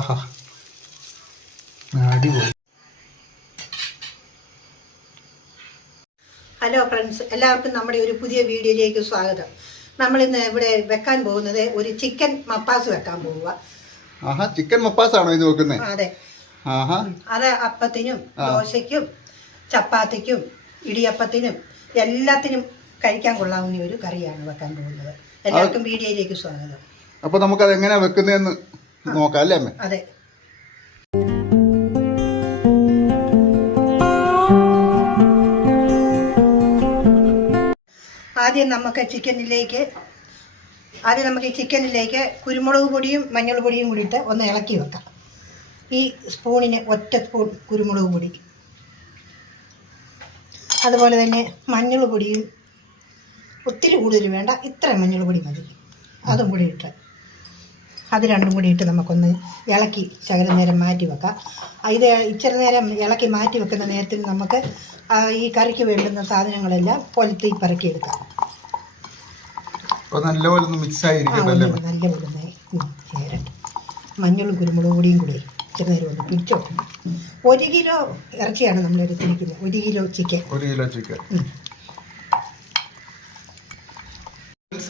ആഹാ. അടിപൊളി. Hello friends എല്ലാവർക്കും നമ്മുടെ ഒരു പുതിയ വീഡിയോയിലേക്ക് സ്വാഗതം. നമ്മൾ ഇന്ന് ഇവിടെ വെക്കാൻ പോകുന്നത് ഒരു ചിക്കൻ മപ്പാസ് വെക്കാൻ പോവുക ആഹാ ചിക്കൻ മപ്പാസ് ആണോ ഇത് വെക്കുന്നത് അതെ. ആഹാ. അത് അപ്പത്തിനും. ദോശയ്ക്കും ചപ്പാത്തിക്കും ഇടിയപ്പത്തിനും എല്ലാത്തിനും കഴിക്കാൻ കൊള്ളാവുന്ന ഒരു കറിയാണ് വെക്കാൻ പോകുന്നത്. എല്ലാവർക്കും വീഡിയോയിലേക്ക് സ്വാഗതം. അപ്പൊ നമുക്കത് എങ്ങനെയാ വെക്കുന്നതെന്ന് നോക്കാം അല്ലേ അമ്മ? അതെ. ആദ്യം നമുക്ക് ചിക്കനിലേക്ക് ആദ്യം നമുക്ക് ഈ ചിക്കനിലേക്ക് കുരുമുളക് പൊടിയും മഞ്ഞൾ പൊടിയും കൂടിയിട്ട് ഒന്ന് ഇളക്കി വെക്കാം. ഈ സ്പൂണിന് ഒറ്റ സ്പൂൺ കുരുമുളക് പൊടി. അതുപോലെ തന്നെ മഞ്ഞൾ പൊടിയും ഒത്തിരി കൂടുതൽ വേണ്ട ഇത്ര മഞ്ഞൾ പൊടി മതി. അതും കൂടി ഇട്ട് അത് രണ്ടും കൂടി ഇട്ട് നമുക്കൊന്ന് ഇളക്കി ശകലം നേരം മാറ്റി വെക്കാം. ഇത് ഇച്ചിരി നേരം ഇളക്കി മാറ്റി വെക്കുന്ന നേരത്തിൽ നമുക്ക് ഈ കറിക്ക് വേണ്ടുന്ന സാധനങ്ങളെല്ലാം പൊലത്തി പറക്കി എടുക്കാം നല്ലപോലെ ഒന്ന് മിക്സ് ആ ആയിരിക്കട്ടെ അല്ലേ? ഒന്ന് നല്ല ഉഴുന്നായി ചേരട്ടെ. മഞ്ഞളും കുരുമുളക് കൂടിയും കൂടി ഇച്ചിരി നേരം ഒന്ന് പിടിച്ചോ ഒരു കിലോ ഇറച്ചിയാണ് നമ്മൾ എടുത്തിരിക്കുന്നത് ഒരു കിലോ ചിക്കൻ ഒരു കിലോ ചിക്കൻ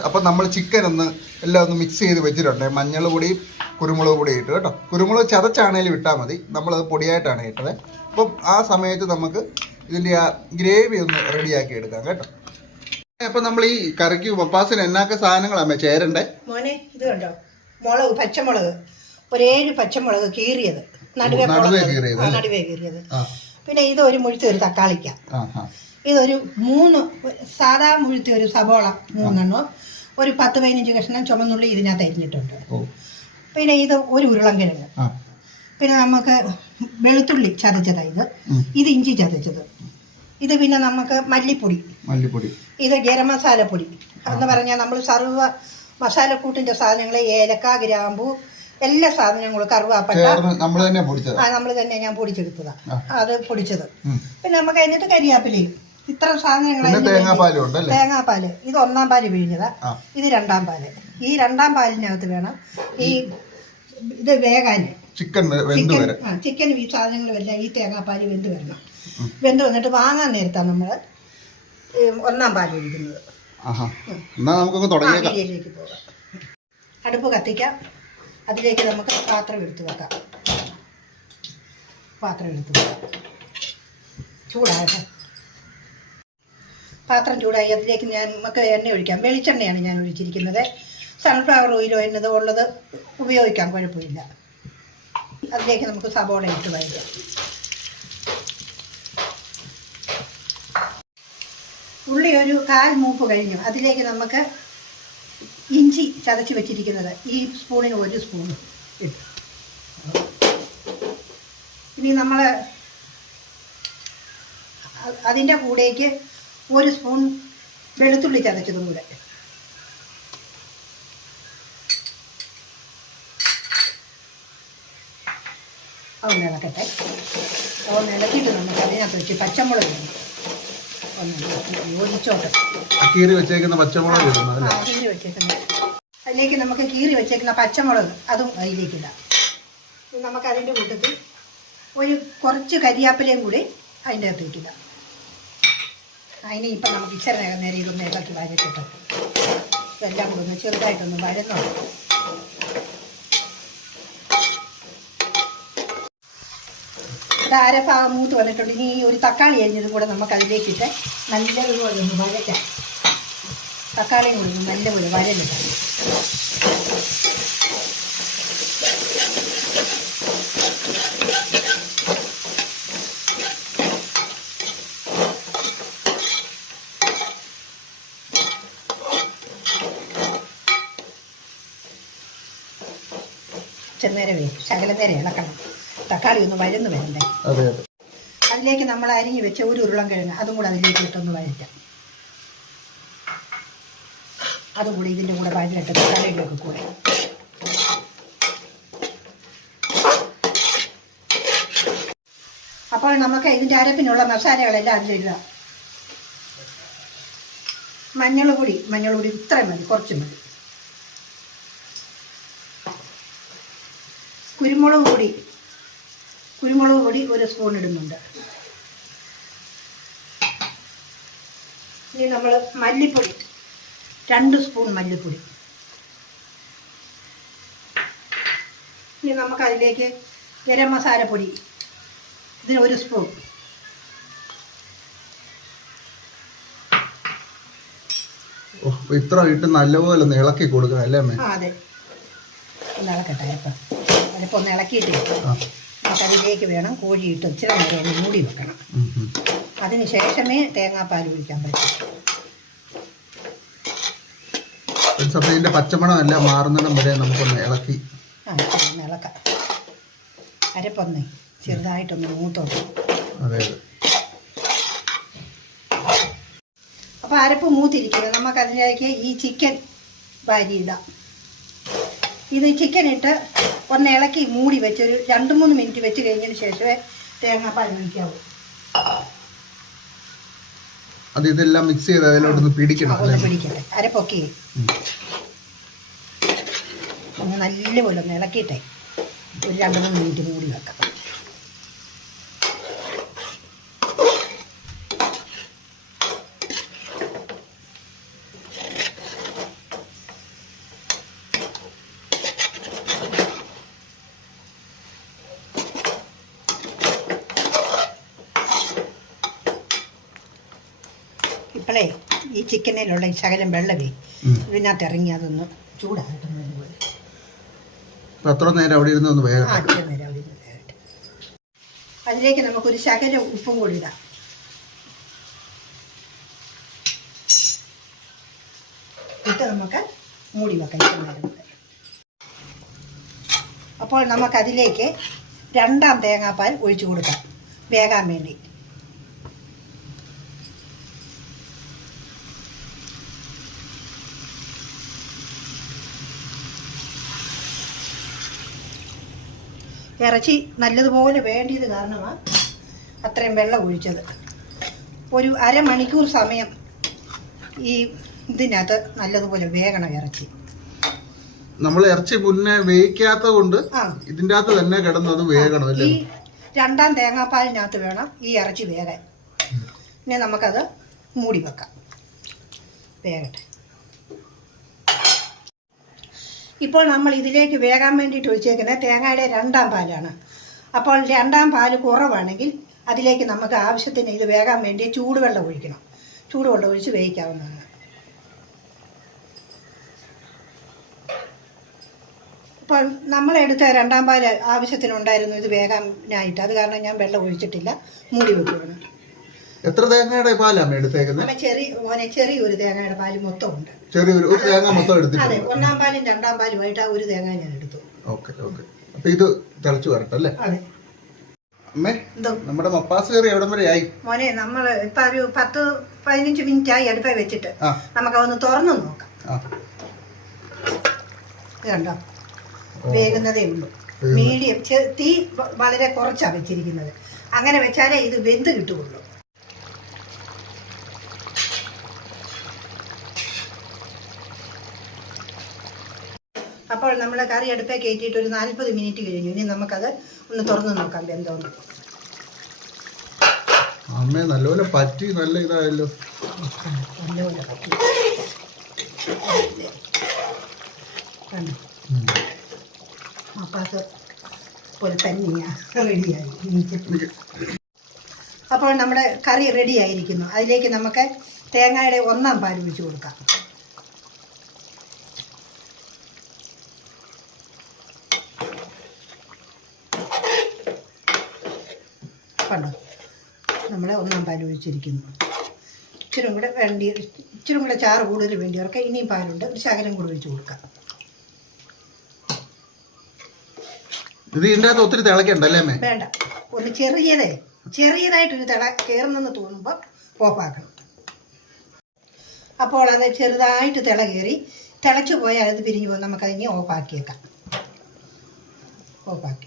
ഉം. അപ്പൊ നമ്മൾ ചിക്കൻ ഒന്ന് എല്ലാം ഒന്ന് മിക്സ് ചെയ്ത് വെച്ചിട്ടുണ്ട്. മഞ്ഞൾ പൊടിയും കുരുമുളക് പൊടി ഇട്ട് കേട്ടോ. കുരുമുളക് ചതച്ചാണേലും ഇട്ടാൽ മതി. നമ്മളത് പൊടിയായിട്ടാണ് ഇട്ടത്. അപ്പം ആ സമയത്ത് നമുക്ക് ഇതിന്റെ ആ ഗ്രേവി ഒന്ന് റെഡിയാക്കി എടുക്കാം കേട്ടോ. അപ്പൊ നമ്മൾ ഈ കറിക്ക് പപ്പാസിന് എന്നൊക്കെ സാധനങ്ങളാ ചേരണ്ടേ? മോനെ ഇത് കണ്ടോ? മുളക് പച്ചമുളക്. ഒരേഴ് പച്ചമുളക് കീറിയത്. നടുവേ. കീറിയത് നടുവേ കീറിയത്. പിന്നെ ഇത് ഒരു മുഴുത്ത ഒരു തക്കാളിക്ക. ഇതൊരു മൂന്ന് സാധാ മുഴുത്തി ഒരു സബോള മൂന്നെണ്ണം. ഒരു പത്ത് പതിനഞ്ച് കഷ്ണം ചുമന്നുള്ളി ഇതിനകത്ത് അരിഞ്ഞിട്ടുണ്ട്. പിന്നെ ഇത് ഒരു ഉരുളൻകിഴങ്ങ്. കിഴങ്ങ് പിന്നെ നമുക്ക് വെളുത്തുള്ളി ചതച്ചതാ ഇത്. ഇത് ഇഞ്ചി ചതച്ചത്. ഇത് പിന്നെ നമുക്ക് മല്ലിപ്പൊടി. മല്ലിപ്പൊടി. ഇത് ഗരം മസാലപ്പൊടി എന്ന് പറഞ്ഞാൽ നമ്മൾ സർവ മസാലക്കൂട്ടിന്റെ സാധനങ്ങൾ ഏലക്ക ഗ്രാമ്പു എല്ലാ സാധനങ്ങളും കറുവാപ്പട്ട. നമ്മൾ തന്നെ ഞാൻ പൊടിച്ചെടുത്തതാ. അത് പൊടിച്ചത്. പിന്നെ നമുക്ക് അതിനകത്ത് കരിയാപ്പിലയും ഇത്ര സാധനങ്ങൾ തേങ്ങാപ്പാലും ഉണ്ടല്ലേ? തേങ്ങാപ്പാൽ. ഇത് ഒന്നാം പാൽ പിഴിഞ്ഞതാ. ഇത് രണ്ടാം പാൽ. ഈ രണ്ടാം പാലിനകത്ത് വേണം ഈ ഇത് വേകാൻ ചിക്കൻ വെന്ത് ചിക്കൻ വരെ. ചിക്കൻ ഈ സാധനങ്ങളുമെല്ലാം ഈ തേങ്ങാപ്പാൽ വെന്ത് വരണം. വെന്ത് വന്നിട്ട് വാങ്ങാൻ നേരത്താണ് നമ്മൾ ഒന്നാം പാൽ ഒഴിക്കുന്നത്. എന്നാ തുടങ്ങിയേക്കാം. പോകാം. അടുപ്പ് കത്തിക്കാം. അതിലേക്ക് നമുക്ക് പാത്രം എടുത്തു വെക്കാം. പാത്രം എടുത്തു വെക്കാം. ചൂടാകട്ടെ. പാത്രം ചൂടായി അതിലേക്ക് ഞാൻ നമുക്ക് എണ്ണ ഒഴിക്കാം. വെളിച്ചെണ്ണയാണ് ഞാൻ ഒഴിച്ചിരിക്കുന്നത്. സൺഫ്ലവർ ഓയിലോ എന്നത് ഉള്ളത് ഉപയോഗിക്കാൻ കുഴപ്പമില്ല. അതിലേക്ക് നമുക്ക് സബോള ഇട്ട് വയ്ക്കാം ഉള്ളി ഒരു കാൽ മൂപ്പ് കഴിഞ്ഞു. അതിലേക്ക് നമുക്ക് ഇഞ്ചി ചതച്ച് വെച്ചിരിക്കുന്നത്. ഈ സ്പൂണിന് ഒരു സ്പൂൺ ഇനി നമ്മൾ അതിന്റെ കൂടേക്ക് ഒരു സ്പൂൺ വെളുത്തുള്ളി ചതച്ചതും കൂടെ. ഒന്ന് ഇളക്കട്ടെ. ഒന്ന് ഇളക്കിയിട്ട് നമുക്ക് അതിനകത്ത് വെച്ച് പച്ചമുളക്. ഒന്ന് യോജിച്ചോട്ടെ. കീറി വെച്ചേക്കുന്ന പച്ചമുളക് കീറി വെച്ചേക്കുന്ന അതിലേക്ക് നമുക്ക് കീറി വെച്ചേക്കുന്ന പച്ചമുളക് അതും അതിലേക്ക് ഇടാം. ഇനി നമുക്ക് അതിന്റെ കൂട്ടത്തിൽ ഒരു കുറച്ച് കരിയാപ്പിലയും കൂടി അതിന്റെ അകത്തേക്ക് ഇടാം അതിന് ഇപ്പം നമുക്ക് ഇച്ചിരി നേരം നേരം ഇതൊന്ന് ഇളക്കി വരച്ചിട്ട് എല്ലാം കൂടെ ഒന്ന് ചെറുതായിട്ടൊന്ന് വരുന്നു ഇത് മൂത്ത് വന്നിട്ടുണ്ട്? ഇനി ഒരു തക്കാളി അരിഞ്ഞതും കൂടെ നമുക്ക് അതിലേക്കിട്ട് നല്ലതുപോലെ ഒന്ന് വഴറ്റാം. തക്കാളിയും കൂടി ഒന്ന് നല്ലപോലെ വരലിടാം ചെറുനേരമേ ശകലം നേരം ഇളക്കണം തക്കാളി ഒന്ന് വഴന്ന് വരണ്ടേ? അതെ അതെ. അതിലേക്ക് നമ്മൾ അരിഞ്ഞു വെച്ച ഒരു ഉരുളം കിഴങ്ങ് അതും കൂടെ അതിലേക്ക് ഇട്ടൊന്ന് വഴറ്റാം. അതും കൂടി ഇതിന്റെ കൂടെ വഴറ്റിട്ട് തക്കാളിയുടെ ഒക്കെ കൂടെ അപ്പോൾ നമുക്ക് ഇതിന്റെ അരപ്പിനുള്ള മസാലകളെല്ലാം അതിലിടാം മഞ്ഞൾ പൊടി മഞ്ഞൾ പൊടി ഇത്രയും മതി കുറച്ച് മതി. കുരുമുളക് പൊടി. കുരുമുളക് പൊടി ഒരു സ്പൂൺ ഇടുന്നുണ്ട്. ഇനി നമ്മൾ മല്ലിപ്പൊടി രണ്ട് സ്പൂൺ മല്ലിപ്പൊടി. ഇനി നമുക്ക് അതിലേക്ക് ഗരം മസാലപ്പൊടി ഇതിന് ഒരു സ്പൂൺ ഇത്ര ഇട്ട് നല്ലപോലെ ഒന്ന് ഇളക്കി കൊടുക്കണം അല്ലേ അമ്മേ? അതെ. ഇളക്കട്ടെ അരപ്പം അരപ്പം ഒന്ന് ഇളക്കിയിട്ട് കറിയിലേക്ക് വേണം കോഴിയിട്ട് ഇച്ചിരി നേരം ഒന്ന് മൂടി വെക്കണം. അതിന് ശേഷമേ തേങ്ങാപ്പാൽ ഒഴിക്കാൻ പറ്റൂ. ഒരു സമയം പച്ചമണം എല്ലാം മാറുന്നിടം വരെ നമുക്കൊന്ന് ഇളക്കി. ആ ഇച്ചിരി ഒന്ന് ഇളക്കാം. അരപ്പൊന്നേ ചെറുതായിട്ടൊന്ന് മൂത്തോട്ട്. അതെ അതെ. അപ്പോൾ അരപ്പ് മൂത്തിരിക്കുന്നത് നമുക്ക് അതിലേക്ക് ഈ ചിക്കൻ വാരി ഇടാം. ഇത് ചിക്കൻ ഇട്ട് ഒന്ന് ഇളക്കി മൂടി വെച്ച് ഒരു രണ്ട് മൂന്ന് മിനിറ്റ് വെച്ച് കഴിഞ്ഞതിന് ശേഷമേ തേങ്ങാപ്പാൽ ഒഴിക്കാവൂ. അത് ഇതെല്ലാം മിക്സ് ചെയ്ത് അതിലോട്ടൊന്ന് പിടിക്കണം ഒന്ന് പിടിക്കട്ടെ. അരപ്പൊക്കെ. ഒന്ന് നല്ലപോലെ ഒന്ന് ഇളക്കിയിട്ടെ. ഒരു രണ്ട് മൂന്ന് മിനിറ്റ് മൂടി വെക്കാം ഇപ്പോഴേ ഈ ചിക്കനിലുള്ള ഈ ശകലം വെള്ളമേ. ഇതിനകത്ത് ഇറങ്ങി അതൊന്ന് ചൂടാകട്ടെ അത്ര നേരം അവിടെ ഇരുന്ന് ഒന്ന് വേഗം അതിലേക്ക് നമുക്കൊരു ശകലം ഉപ്പും കൂടി ഇടാം. ഇട്ട് നമുക്ക് മൂടി വെക്കാം അപ്പോൾ നമുക്കതിലേക്ക് രണ്ടാം തേങ്ങാപ്പാൽ ഒഴിച്ചു കൊടുക്കാം. വേകാൻ വേണ്ടി. ഇറച്ചി നല്ലതുപോലെ വേണ്ടിയത് കാരണമാണ് അത്രയും വെള്ളം ഒഴിച്ചത്. ഒരു അരമണിക്കൂർ സമയം ഈ ഇതിനകത്ത് നല്ലതുപോലെ വേകണം ഇറച്ചി. നമ്മൾ ഇറച്ചി മുന്നേ വേവിക്കാത്തത് കൊണ്ട് ഇതിന്റെ അകത്ത് തന്നെ കിടന്നത് വേകണം വേഗണം അല്ലേ? ഈ രണ്ടാം തേങ്ങാപ്പാലിനകത്ത് വേണം ഈ ഇറച്ചി വേകാൻ. പിന്നെ നമുക്കത് മൂടി വെക്കാം. വേകട്ടെ. ഇപ്പോൾ നമ്മൾ ഇതിലേക്ക് വേകാൻ വേണ്ടിയിട്ട് ഒഴിച്ചേക്കുന്നത് തേങ്ങയുടെ രണ്ടാം പാലാണ്. അപ്പോൾ രണ്ടാം പാൽ കുറവാണെങ്കിൽ അതിലേക്ക് നമുക്ക് ആവശ്യത്തിന് ഇത് വേകാൻ വേണ്ടി ചൂടുവെള്ളം ഒഴിക്കണം. ചൂടുവെള്ളം ഒഴിച്ച് വേവിക്കാവുന്നതാണ്. ഇപ്പോൾ നമ്മളെടുത്ത രണ്ടാം പാൽ ആവശ്യത്തിനുണ്ടായിരുന്നു ഇത് വേകാനായിട്ട് അത് കാരണം ഞാൻ വെള്ളം ഒഴിച്ചിട്ടില്ല. മൂടി വെക്കുകയാണ്. എത്ര തേങ്ങയുടെ പാലാണ് എടുത്തേക്കുന്നത് ചെറിയ മോനെ ചെറിയൊരു തേങ്ങയുടെ പാൽ മൊത്തം ഉണ്ട് ചെറിയൊരു ഒരു തേങ്ങ മൊത്തം അതെ എടുത്തിട്ടുണ്ട് ഒന്നാം പാലും രണ്ടാം പാലുമായിട്ട് ആ ഒരു തേങ്ങ ഞാൻ എടുത്തു. Okay okay. അപ്പൊ ഇത് തിളച്ചു വരട്ടല്ലേ അതെ. അമ്മേ എന്തോ? നമ്മുടെ മപ്പാസ് കറി എവിടം വരെ ആയി? മോനെ നമ്മൾ ഇപ്പൊ ഒരു പത്ത് പതിനഞ്ച് മിനിറ്റ് ആയി അടുപ്പ വെച്ചിട്ട്. ആ. നമുക്കതൊന്ന് തുറന്നു നോക്കാം. ആ. ഇത് കണ്ടോ? വേകുന്നതേ ഉള്ളൂ. വേകുന്ന- മീഡിയം തീ വ- വളരെ കുറച്ചാണ് വെച്ചിരിക്കുന്നത്. അങ്ങനെ വെച്ചാലേ ഇത് വെന്ത് കിട്ടുകയുള്ളൂ. അപ്പോൾ നമ്മൾ കറി അടുപ്പേ കയറ്റിയിട്ട് ഒരു നാൽപ്പത് മിനിറ്റ് കഴിഞ്ഞു. ഇനി നമുക്കത് ഒന്ന് തുറന്നു നോക്കാം എന്തോന്ന് അമ്മേ നല്ലപോലെ പറ്റി നല്ല ഇതായല്ലോ. നല്ലപോലെ പറ്റി. പോലെ തന്നെയാ റെഡിയായി. അപ്പോൾ നമ്മുടെ കറി റെഡി ആയിരിക്കുന്നു അതിലേക്ക് നമുക്ക് തേങ്ങയുടെ ഒന്നാം പാൽ ഒഴിച്ചു കൊടുക്കാം കണ്ടോ നമ്മൾ ഒന്നാം പാൽ ഒഴിച്ചിരിക്കുന്നു. ഇച്ചിരി കൂടെ വേണ്ടി ഇച്ചിരി കൂടെ ചാറ് കൂടുതൽ വേണ്ടിയവർക്ക് ഇനിയും പാലുണ്ട്. ഒരു ശകലം കൂടെ ഒഴിച്ച് കൊടുക്കാം. ഇത് ഇതിന്റെ ഒത്തിരി തിളക്കണ്ടല്ലേ അമ്മേ? വേണ്ട. ഒന്ന് ചെറിയതേ ചെറിയതായിട്ടൊരു തിള കയറുന്നെന്ന് തോന്നുമ്പോൾ ഓഫാക്കണം. അപ്പോൾ അത് ചെറുതായിട്ട് തിള കയറി തിളച്ചു പോയാൽ അത് പിരിഞ്ഞു പോകും. നമുക്കതിനെ ഓഫാക്കിയേക്കാം. ഓഫാക്കി.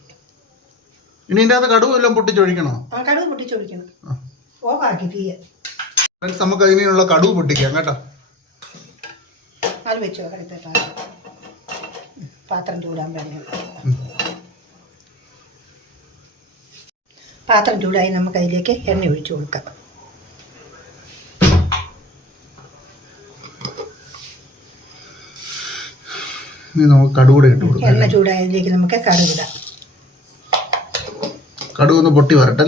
ഇനി കടുവെല്ലാം അകത്ത് കടുവ് എല്ലാം പൊട്ടിച്ചൊഴിക്കണോ? ആ കടുവ് പൊട്ടിച്ചൊഴിക്കണം. ഓഫാക്കി തീയ. നമുക്ക് അതിനുള്ള കടുവ് പൊട്ടിക്കാം കേട്ടോ. അത് വെച്ചോ അടുത്ത പാത്രം. ചൂടാൻ വേണ്ടി. പാത്രം ചൂടായി നമുക്ക് അതിലേക്ക് എണ്ണ ഒഴിച്ചു കൊടുക്കാം. ഇനി നമുക്ക് കടുകൂടെ ഇട്ട് കൊടുക്കാം എണ്ണ ചൂടായതിലേക്ക് നമുക്ക് കടുകിടാം കടുക് ഒന്ന് പൊട്ടി വരട്ടെ.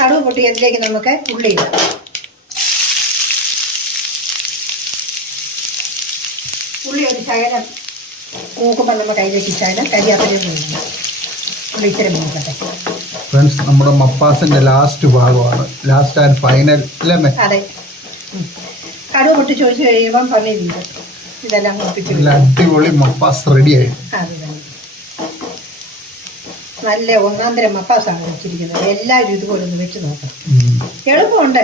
അല്ലേ കടുക് പൊട്ടി അതിലേക്ക് നമുക്ക് ഉള്ളി ഇടാം. ഉള്ളി ഒരു ശകലം നോക്കുമ്പോൾ നമ്മുടെ കയ്യിലേക്ക് ശകലം കരിയാപ്പലയും ഇടണം. ഉള്ളി ഇച്ചിരി ഫ്രണ്ട്സ് നമ്മുടെ മപ്പാസിന്റെ ലാസ്റ്റ് ഭാഗമാണ്. ലാസ്റ്റ് ആൻഡ് ഫൈനൽ അല്ലേ? അതെ. ഉം. കടുക് പൊട്ടി ചോദിച്ചു കഴിയുമ്പം പറഞ്ഞിരുന്നു ഇതെല്ലാം അടിപൊളി മപ്പാസ് റെഡിയായി ആയി. അത്. നല്ല ഒന്നാം തരം മപ്പാസാണ് വെച്ചിരിക്കുന്നത്. എല്ലാവരും ഇതുപോലെ ഒന്ന് വെച്ച് നോക്കാം എളുപ്പമുണ്ട്.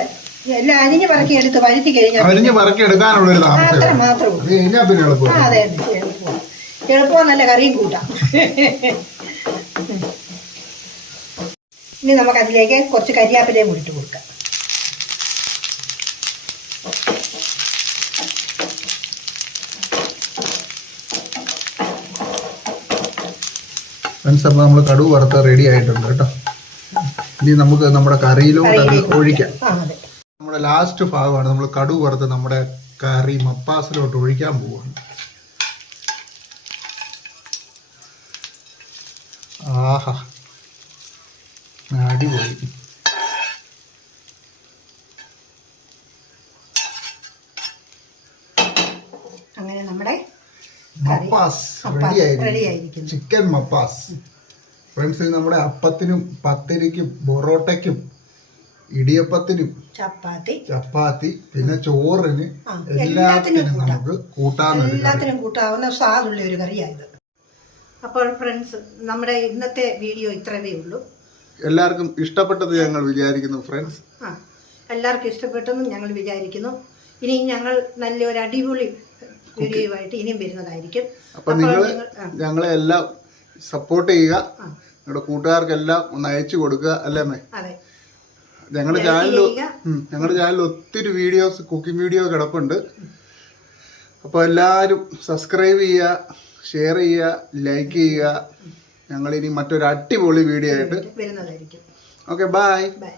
എല്ലാം അരിഞ്ഞ് പറക്കി എടുത്ത് വരുത്തി കഴിഞ്ഞാൽ അരിഞ്ഞ് പറക്കി എടുക്കാനുള്ള ഒരു താമസം അത്ര മാത്രമേ ഉള്ളൂ. അത് ആ എളുപ്പമാണ്. എളുപ്പം നല്ല കറിയും കൂട്ടാം. ഇനി നമുക്ക് അതിലേക്ക് കുറച്ച് കരിയാപ്പിലയും കൂടി ഇട്ട് കൊടുക്കാം. ഫ്രണ്ട്സ് അപ്പോൾ നമ്മൾ കടുവ് വറുത്ത് റെഡി ആയിട്ടുണ്ട് കേട്ടോ. ഇനി നമുക്ക് നമ്മുടെ കറിയിലൂടെ അത് ഒഴിക്കാം. നമ്മുടെ ലാസ്റ്റ് ഭാഗമാണ് നമ്മൾ കടുവ് വറുത്ത് നമ്മുടെ കറി മപ്പാസിലോട്ട് ഒഴിക്കാൻ പോവുകയാണ് ആഹാ. അടിപൊളി അങ്ങനെ നമ്മുടെ കറി mappas. ready chicken mappas. Friends നമ്മുടെ അപ്പത്തിനും പത്തിരിക്കും പൊറോട്ടയ്ക്കും ഇടിയപ്പത്തിനും ചപ്പാത്തി. ചപ്പാത്തി പിന്നെ ചോറിന് എല്ലാത്തിനും. നമുക്ക് കൂട്ടാവുന്ന എല്ലാത്തിനും കൂട്ടാവുന്ന സ്വാദുള്ള ഒരു കറിയായത്. അപ്പോൾ ഫ്രണ്ട്സ് നമ്മുടെ ഇന്നത്തെ വീഡിയോ ഇത്രയേ ഉള്ളൂ. എല്ലാവർക്കും ഇഷ്ടപ്പെട്ടത് ഞങ്ങൾ വിചാരിക്കുന്നു ഫ്രണ്ട്സ് ആ എല്ലാവർക്കും ഇഷ്ടപ്പെട്ടെന്നും ഞങ്ങൾ വിചാരിക്കുന്നു. ഇനി ഞങ്ങൾ നല്ലൊരു അടിപൊളി വീഡിയോയുമായിട്ട് ഇനിയും വരുന്നതായിരിക്കും. അപ്പൊ നിങ്ങൾ ഞങ്ങളെ എല്ലാം സപ്പോർട്ട് ചെയ്യുക. നിങ്ങളുടെ കൂട്ടുകാർക്കെല്ലാം ഒന്ന് അയച്ചു കൊടുക്കുക അല്ലേ അമ്മേ? അതെ. ഞങ്ങളുടെ ചാനലിൽ ഞങ്ങളുടെ ചാനലിൽ ഒത്തിരി വീഡിയോസ് കുക്കിംഗ് വീഡിയോ കിടപ്പുണ്ട്. അപ്പോൾ എല്ലാവരും സബ്സ്ക്രൈബ് ചെയ്യുക ഷെയർ ചെയ്യുക ലൈക്ക് ചെയ്യുക. ഞങ്ങൾ ഇനി മറ്റൊരു അടിപൊളി വീഡിയോ ആയിട്ട് വരുന്നതായിരിക്കും. Okay bye bye